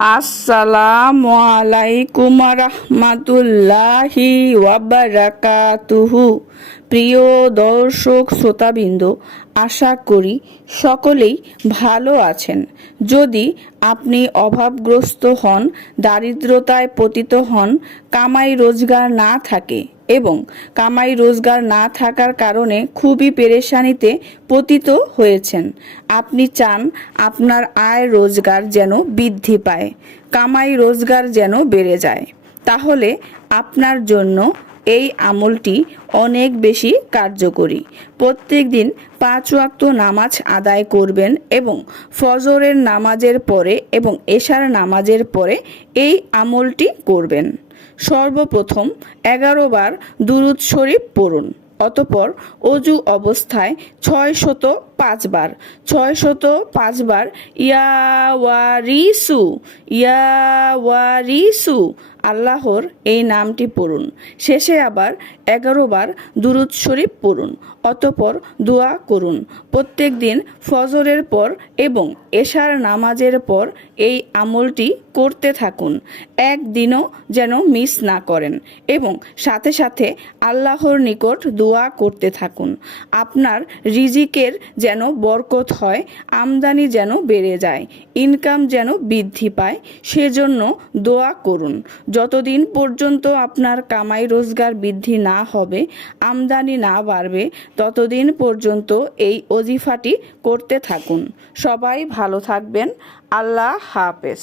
আসসালামু আলাইকুম রহমাতুল্লাহি ওয়াবারাকাতুহু। প্রিয় দর্শক শ্রোতাবৃন্দ, আশা করি সকলেই ভালো আছেন। যদি আপনি অভাবগ্রস্ত হন, দারিদ্রতায় পতিত হন, কামাই রোজগার না থাকে এবং কামাই রোজগার না থাকার কারণে খুবই পেরেশানিতে পতিত হয়েছেন, আপনি চান আপনার আয় রোজগার যেন বৃদ্ধি পায়, কামাই রোজগার যেন বেড়ে যায়, তাহলে আপনার জন্য এই আমলটি অনেক বেশি কার্যকরী। প্রত্যেক দিন 5 ওয়াক্ত নামাজ আদায় করবেন এবং ফজরের নামাজের পরে এবং এশার নামাজের পরে এই আমলটি করবেন। সর্বপ্রথম 11 বার দুরূদ শরীফ পড়ুন। অতঃপর অজু অবস্থায় 605 বার 605 বার ইয়া ওয়ারিসু ইয়া ওয়ারিসু আল্লাহর এই নামটি পড়ুন। শেষে আবার 11 বার দুরূদ শরীফ পড়ুন। অতঃপর দোয়া করুন। প্রত্যেক দিন ফজরের পর এবং এশার নামাজের পর এই আমলটি করতে থাকুন, একদিনও যেন মিস না করেন এবং সাথে সাথে আল্লাহর নিকট দোয়া করতে থাকুন। আপনার রিজিকের যেন বরকত হয়, আমদানি যেন বেড়ে যায়, ইনকাম যেন বৃদ্ধি পায়, সেজন্য দোয়া করুন। যতদিন পর্যন্ত আপনার কামাই রোজগার বৃদ্ধি না হবে, আমদানি না বাড়বে, ততদিন পর্যন্ত এই ওজিফাটি করতে থাকুন। সবাই ভালো থাকবেন। আল্লাহ হাফেজ।